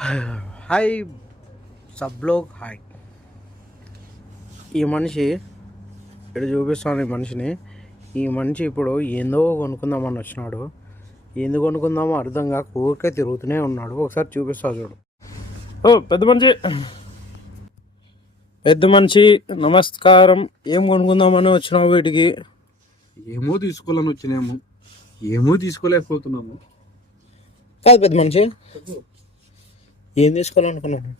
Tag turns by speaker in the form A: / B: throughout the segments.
A: Hi సబ్లోక్ hi. ఈ మనిషి ఇక్కడ చూపిస్తాను ఈ మనిషిని. ఈ మనిషి ఇప్పుడు ఏందో కొనుక్కుందామని వచ్చినాడు. ఎందుకు కొనుక్కుందామో అర్థం కాక ఊరికే తిరుగుతూనే ఉన్నాడు. ఒకసారి చూపిస్తా చూడు. ఓ పెద్ద మనిషి. పెద్ద మనిషి నమస్కారం. ఏం కొనుక్కుందామని వచ్చినావు వీటికి?
B: ఏమో తీసుకోవాలని వచ్చినాము. ఏమో తీసుకోలేకపోతున్నాము.
A: కాదు పెద్ద మనిషి. ఏం తీసుకోవాలనుకున్నాను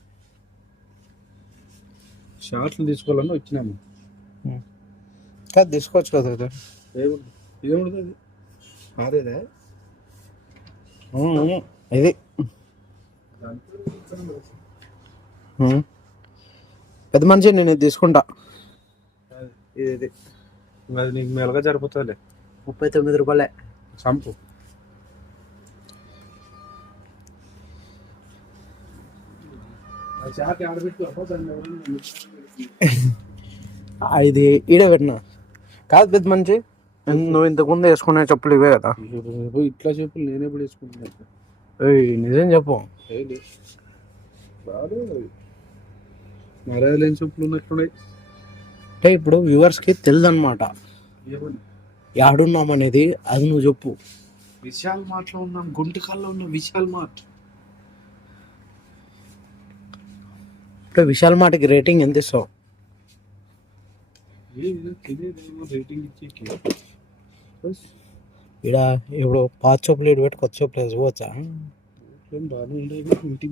B: షార్ట్లు తీసుకోవాలని వచ్చినాము.
A: కాదు తీసుకోవచ్చు కదా ఇది.
B: ఏముంది? ఏముంది అది? ఆరేదా
A: ఉమ్, ఉమ్, ఇది. పెద్ద మనిషి నేను ఇది తీసుకుంటా. ఇది
B: నీకు మెలగా సరిపోతుందిలే.
A: ముప్పై తొమ్మిది రూపాయలే.
B: చంపు.
A: ఇది ఈడ పెట్టినా. కాదు పెద్ద మనిషి. నువ్వు ఇంతకుముందు వేసుకునే చెప్పులు ఇవే కదా.
B: ఇట్లా చెప్పులు నేను ఎప్పుడు వేసుకుంటున్నాను
A: ఏయ్, నిజం చెప్పు.
B: మర్యాద లేని చెప్పులు ఉన్నట్టున్నాయి.
A: అంటే ఇప్పుడు వ్యూవర్స్కి తెలియదన్నమాట యాడున్నాం అనేది అది నువ్వు చెప్పు.
B: విశాల్ మార్ట్లో ఉన్నాం గుంటకల్లో ఉన్న విశాల్ మార్ట్
A: ఇప్పుడు విశాల్ మాటకి రేటింగ్ ఎంత ఇస్తావు? ఇక్కడ ఇప్పుడు పాత చెప్పులు ఇటు పెట్టి కొత్త చెప్పులు వేసుకోవచ్చా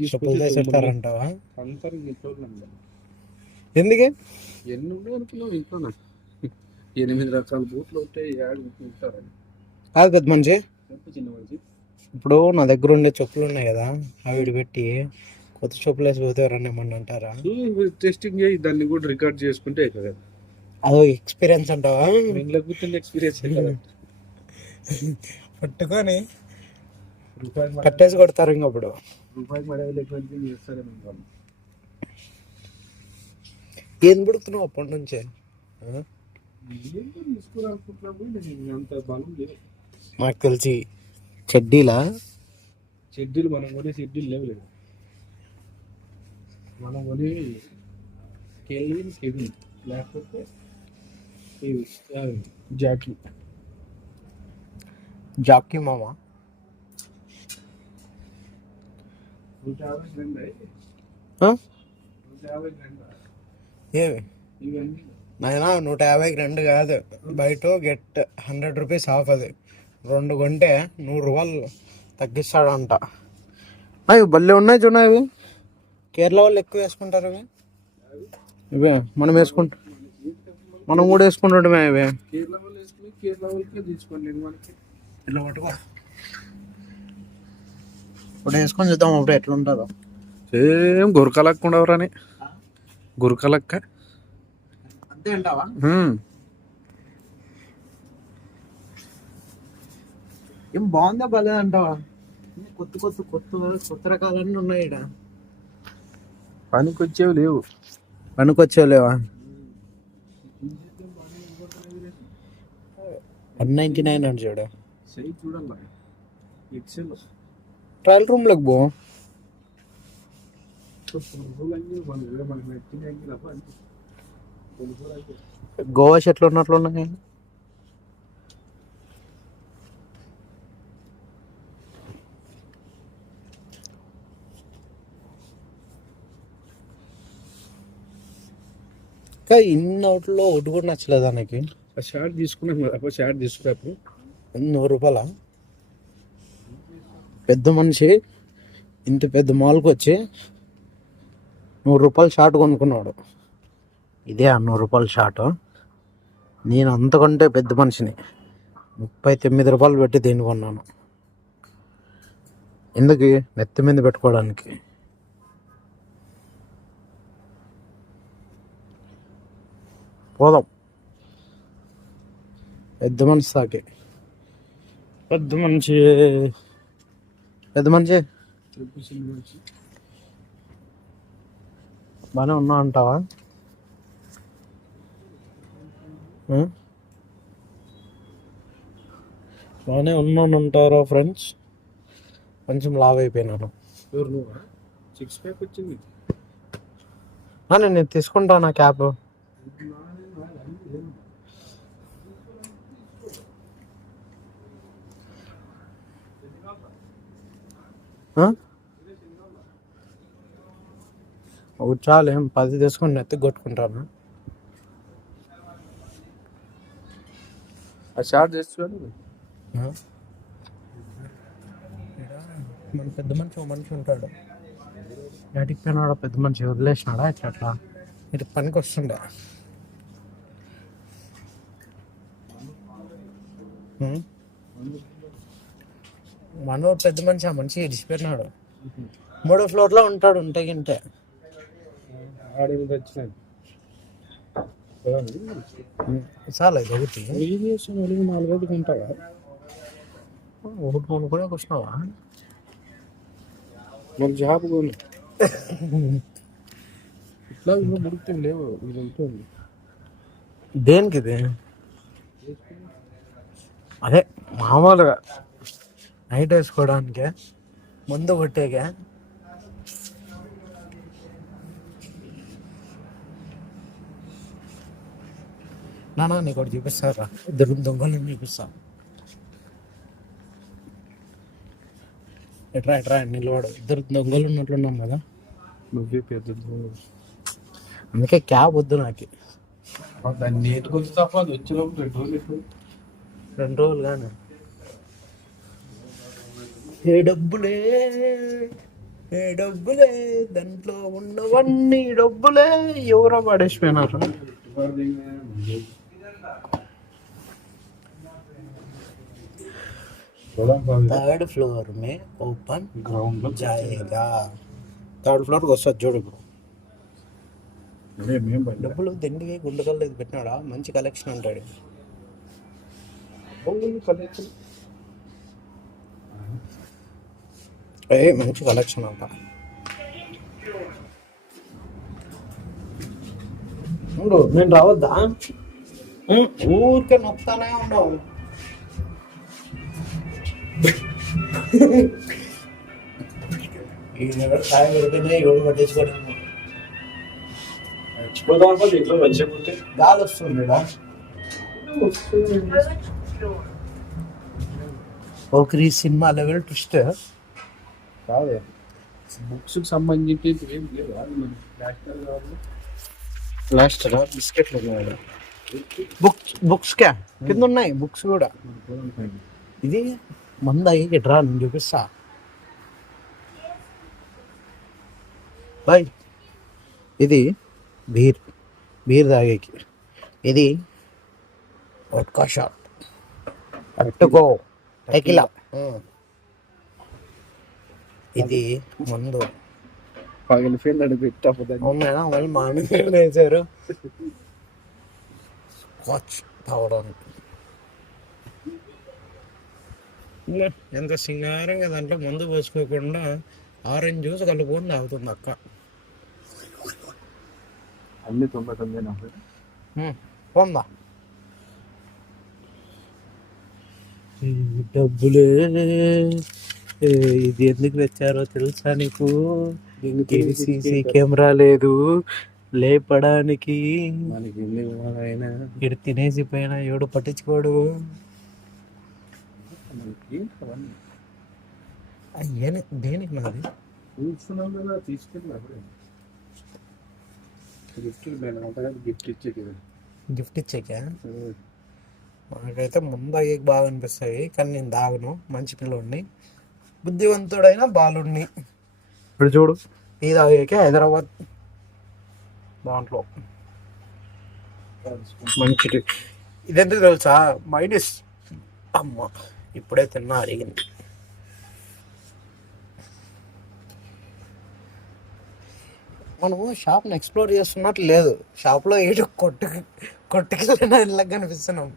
A: చెప్పులు
B: ఇంట్లో
A: ఎందుకే?
B: ఎన్ని ఉన్నాయి ఇంట్లో ఎనిమిది రకాల బూట్లు ఉంటాయి
A: కాదు
B: చిన్న మనిషి
A: ఇప్పుడు నా దగ్గర ఉండే చెప్పులు ఉన్నాయి కదా అవి పెట్టి కొత్త చెప్పులు వేసి పోతే ఎవరన్నా ఏమన్నా అంటారా?
B: టెస్టింగ్ చేయి దాన్ని కూడా రికార్డ్ చేసుకుంటే కదా.
A: అదో ఎక్స్పీరియన్స్ అంటావా?
B: ఇంట్లో కూర్చొని ఎక్స్పీరియన్స్
A: పట్టుకొని
B: రూపాయి
A: కట్టేసి కొడతారు
B: చేస్తారని అనుకోను
A: ఏం పుడుతున్నావు అప్పటి నుంచే? నాకు తెలిసి చెడ్డీలా
B: షెడ్యూల్ మనం కొనే షెడ్యూల్ లేవు లేదు మనం కొని కెల్విన్ కెవిన్ లేకపోతే ఇవి అవి జాకీ.
A: జాకీ మామ?
B: నూట యాభై రెండు ఇవన్నీ.
A: నాయనా నూట యాభైకి రెండు కాదు. బయట గెట్ హండ్రెడ్ రూపీస్ ఆఫ్ అది. రెండు కొంటే నూరు రూపాయలు తగ్గిస్తాడంట. అవి భలే ఉన్నాయి చూడ ఇవి కేరళ వాళ్ళు ఎక్కువ వేసుకుంటారు ఇవి? ఇవే మనం వేసుకుంటాం. మనం కూడా వేసుకుంటుంటమే ఇవి.
B: కేరళ వాళ్ళు వేసుకుని కేరళ వాళ్ళకే తీసుకోండి మనకి
A: ఇట్లా పట్టుకో. ఇప్పుడు వేసుకొని చూద్దాం అప్పుడు ఎట్లా ఉంటుందో.
B: సేమ్ గురకలక్క ఉండవరని గురకలక్క.
A: అంతే అంటావా? ఏం బాగుందా భలే అంటావా కొత్త కొత్త కొత్త కొత్త రకాలన్నీ ఉన్నాయి ఇక్కడ
B: పనికి వచ్చేవి లేవు?
A: పనికొచ్చేలేవా వన్ నైంటీ నైన్ అని చూడు. ట్రయల్ రూమ్లోకి పో. గోవా చెట్లు ఉన్నట్లు ఇంకా ఇన్ని అవుట్లో ఒకటి కూడా నచ్చలేదా నీకు
B: ఆ షార్ట్ తీసుకున్నాం కదా అప్పుడు షార్ట్ తీసుకున్నప్పుడు
A: నూరు రూపాయల? పెద్ద మనిషి ఇంత పెద్ద మాల్కి వచ్చి నూరు రూపాయలు షార్ట్ కొనుక్కున్నాడు. ఇదే ఆ నూరు రూపాయల షార్ట్. నేను అంతకంటే పెద్ద మనిషిని. ముప్పై తొమ్మిది రూపాయలు పెట్టి దీన్ని కొన్నాను? ఎందుకు? నెత్తి మీద పెట్టుకోవడానికి. పోదాం. పెద్ద మనిషి సాకి. పెద్ద మనిషి. పెద్ద మనిషి? బాగానే ఉన్నా అంటావా? బాగానే ఉన్నాను అంటారా ఫ్రెండ్స్ కొంచెం లావ్ అయిపోయినాను.
B: సిక్స్ ప్యాక్ వచ్చింది.
A: నేను తీసుకుంటాను క్యాప్ ఆ? ఒకటి చాలు ఏం పది తీసుకుని ఎత్తి కొట్టుకుంటాను?
B: షార్ట్
A: ఆ? మన పెద్ద మనిషి ఒక మనిషి ఉంటాడు. బయటికి పోయినాడు పెద్ద మనిషి వదిలేసినాడా ఇట్లా అట్లా? ఇటు పనికి వస్తుండే. ఉం? మనోడు పెద్ద మనిషి ఆ మనిషి ఇడిచిపోయినాడు మూడో ఫ్లోర్లో ఉంటాడు ఉంటే గింటే. చాలా ఇది ఒకటి
B: నాలుగైదుకు ఉంటావా
A: ఒకటి కూడా కూర్చున్నావా?
B: మన జాబ్ కోను ఇట్లా ఇంకా ముడుకుతాం లేవు ఇది ఉంటుంది
A: దేనికి ఇది అదే మామూలుగా. నైట్ వేసుకోవడానికే ముందు కొట్టేగా నానా నీకు ఒకటి చూపిస్తారా? ఇద్దరు దొంగలను చూపిస్తా. ఎట్రా ఎట్రా నిలబడు. ఇద్దరు దొంగలు ఉన్నట్లున్నాం కదా.
B: నువ్వే పెద్ద.
A: అందుకే క్యాబ్ వద్దు నాకు.
B: దాన్ని నేర్చుకొచ్చి తప్ప ఎక్కువ.
A: రెండు రోజులు కానీ ఏ డబ్బులే? ఏ డబ్బులే? దాంట్లో ఉన్నవన్నీ డబ్బులే. ఎవరో పడేసిపోయినారు. థర్డ్ ఫ్లోర్ మే ఓపెన్
B: గ్రౌండ్
A: జాయేగా థర్డ్ ఫ్లోర్కి వస్తుంది చూడు డబ్బులు దిండికి గుండెకల్లో ఇది పెట్టినాడా? మంచి కలెక్షన్ అంటాడు.
B: కలెక్షన్
A: ఏ మంచి కలెక్షన్ అంట. ఉండు నేను రావద్దా? ఊరికే నొక్కుతానే ఉన్నావు ఈ నెల సాయం పెడితేనే ఎవడు పట్టించుకోవడం
B: మర్చిపోదాం మంచిగా ఉంటే.
A: గాలి వస్తుంది సినిమా లెవెల్ ట్విస్ట్
B: కాదు. బుక్స్కి సంబంధించి ఏం లేదు అది మన డాక్టర్ కావాలి
A: లాస్ట్ బిస్కెట్లు బుక్స్ బుక్స్ క్యా కింద ఉన్నాయి బుక్స్ కూడా. ఇది మంద అయ్యి డ్రా నేను చూపిస్తా. బాయ్. ఇది బీర్ బీర్ తాగేకి. ఇది వడ్కా షాట్ పట్టుకో. టెకిలా. ఇది మందు.
B: పగిలిపోయింది అడిగి పెట్టకపోతే
A: అవునా? మళ్ళీ మా మీద వేసారు స్కాచ్ తాగడానికి ఎంత సింగారంగా దాంట్లో మందు పోసుకోకుండా ఆరెంజ్ జ్యూస్ కలుపుకొని తాగుతుంది అక్క.
B: అన్ని తొంభై తొమ్మిది
A: పొందా. డబ్బులే ఇది ఎందుకు తెచ్చారో తెలుసా నీకు? ఇది సీసీ కెమెరా లేదు. లేపడానికి
B: మనకి
A: ఇడు తినేసి పోయిన ఎవడు పట్టించుకోడు. అయ్యని దేనికి నాది?
B: గిఫ్ట్
A: ఇచ్చాక? నాకైతే ముందు అయ్యే బాగా అనిపిస్తాయి కానీ నేను దాగను మంచి పిల్లోడిని. బుద్ధివంతుడైన బాలుడిని ఇప్పుడు చూడు. టీ తాగాకే హైదరాబాద్ దాంట్లో. మంచిది. ఇదెందుకు తెలుసా? మైనస్. అమ్మ ఇప్పుడే తిన్నా అడిగింది మనము షాప్ని ఎక్స్ప్లోర్ చేస్తున్నట్టు లేదు. షాప్లో ఏదో కొట్టు కొట్టుకెళ్ళిన ఇళ్ళకి కనిపిస్తున్నాం.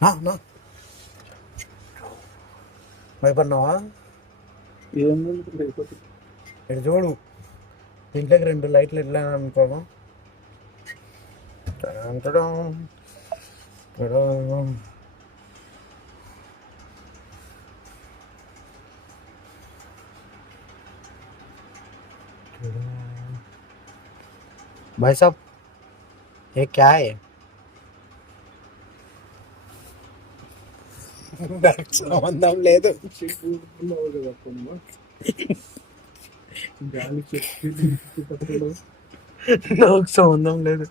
A: No, no. భయపడినావా ఇటు చూడు ఇంట్లోకి రెండు లైట్లు ఎట్లా అనుకోము అంటడం भाई साहब ये क्या है దానికి సంబంధం లేదు. నాకు సంబంధం లేదు.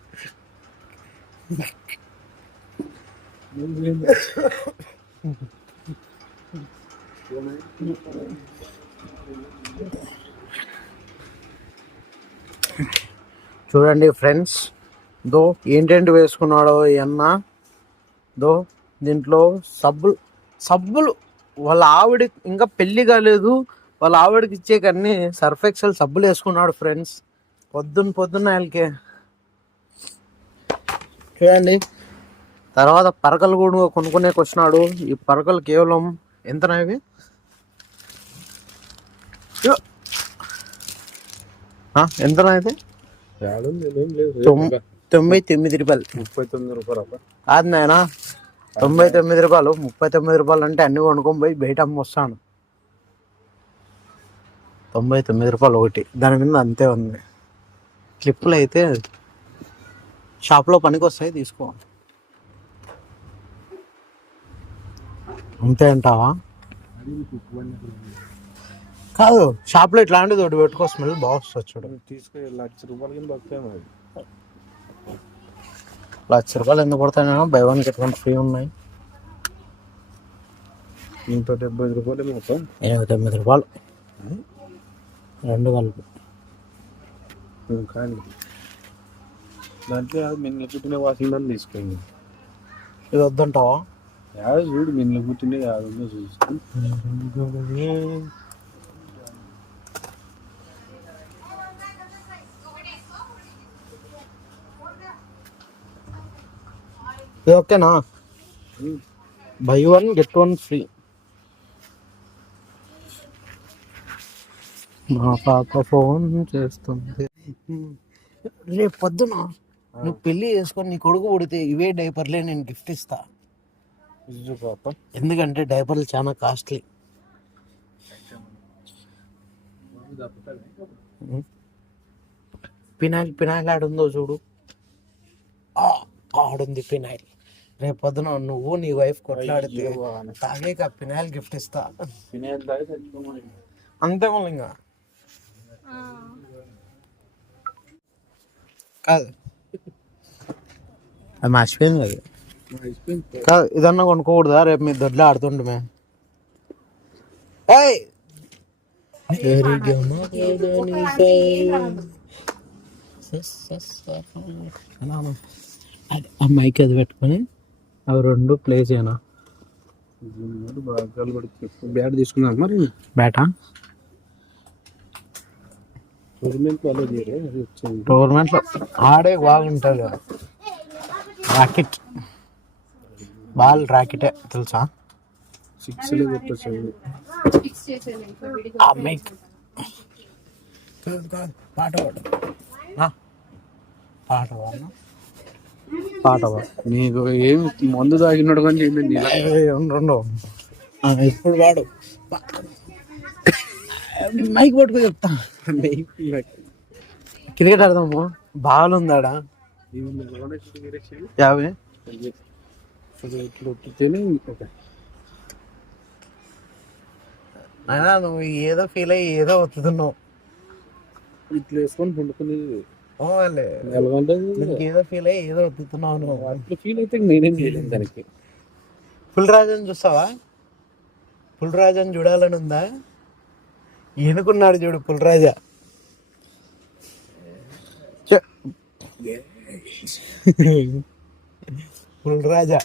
A: చూడండి ఫ్రెండ్స్ దో ఏంటేంటి వేసుకున్నాడో ఈ అన్న? దో దీంట్లో సబ్బులు సబ్బులు వాళ్ళ ఆవిడ ఇంకా పెళ్ళి కాలేదు. వాళ్ళ ఆవిడకి ఇచ్చే అన్ని సర్ఫ్ ఎక్సెల్ సబ్బులు వేసుకున్నాడు ఫ్రెండ్స్. పొద్దున్న పొద్దున్న వాళ్ళకి చూడండి. తర్వాత పరకలు కూడా కొనుక్కునేకి వచ్చినాడు ఈ పరకలు కేవలం ఎంతనా ఇవి? ఇగో. ఆ, ఎంతనా ఇది?
B: ఏడుంది ఏం లేదు.
A: తొమ్- తొంభై తొమ్మిది రూపాయలు.
B: ముప్పై తొమ్మిది రూపాయలు
A: కాదు నాయన. తొంభై తొమ్మిది రూపాయలు ముప్పై తొమ్మిది రూపాయలు అంటే అన్ని కొనుక్కొని పోయి బయట అమ్మొస్తాను. తొంభై తొమ్మిది రూపాయలు ఒకటి. దాని మీద అంతే ఉంది. క్లిప్పులు అయితే షాప్లో పనికి వస్తాయి తీసుకో. అంతే అంటావా? కాదు షాప్లో ఇట్లాంటిది ఒకటి పెట్టుకో స్మెల్ బాగా వస్తుంది చూడు.
B: తీసుకు లక్ష రూపాయల కింద వస్తాయి మరి.
A: లక్ష రూపాయలు ఎందుకు పడతాయి buy one get one free ఉన్నాయి.
B: నూట డెబ్బై ఐదు రూపాయలు
A: ఎనిమిది తొమ్మిది రూపాయలు. రెండు కలిపి
B: కానీ దాంట్లో మిన్నులు పుట్టిన వాసన తీసుకుంది
A: ఇది వద్దంటావా?
B: యాభై చూడు మిన్నులు పుట్టిన యాభై ఉందో చూసుకుని
A: ఇది ఓకేనా? Buy one get one free మా పాప ఫోన్ చేస్తుంది. రేపు పొద్దున నువ్వు పెళ్ళి చేసుకొని నీ కొడుకు పుడితే ఇవే డైపర్లే నేను గిఫ్ట్ ఇస్తా.
B: పాప.
A: ఎందుకంటే డైపర్లు చాలా కాస్ట్లీ పినాయిల్ పినాయిల్ ఆడుందో చూడు. ఆ, ఆడుంది పినాయిల్ రేపు పొద్దున నువ్వు నీ వైఫ్ కొట్లాడితే. తాగేక పినాయిల్ గిఫ్ట్ ఇస్తా. అంతే ఇంకా. కాదు. అది మర్చిపోయింది అది. కాదు ఇదన్నా కొనుక్కోకూడదా? రేపు మీ దొడ్లో ఆడుతుండమే. ఏయ్! అది- ఆ మైక్ అది పెట్టుకొని అవి రెండు ప్లే చేయనా?
B: బ్యాట్ తీసుకుందాం మరి?
A: బేటా
B: టోర్నమెంట్ అలో చేయరే అది వచ్చింది.
A: టోర్నమెంట్లో ఆడే బాగుంటుంది కదా. రాకెట్ బాల్ రాకెటే తెలుసా?
B: సిక్స్
A: మైక్ కాదు కాదు పాట పాడు. పాట పాడు. పాట
B: నీకు ఏం మందు తాగినాడు కానీ
A: ఆ, ఇప్పుడు వాడు? మైక్ పట్టుకో చెప్తా. క్రికెట్ ఆడదాము బాల్ ఉందాడా యాభై? అయినా నువ్వు ఏదో ఫీల్ అయ్యి ఏదో ఒత్తుతున్నావు.
B: ఇట్లా వేసుకొని పండుకునేది
A: ఏదో ఫీల్ అయ్యి ఏదో
B: ఫీల్ అయితే నేనేం చేయలేను దానికి.
A: ఫుల్ రాజన్ చూస్తావా? ఫుల్ రాజన్ చూడాలని ఉందా? ఎనుకున్నాడు చూడు ఫుల్ రాజా ఫుల్ రాజా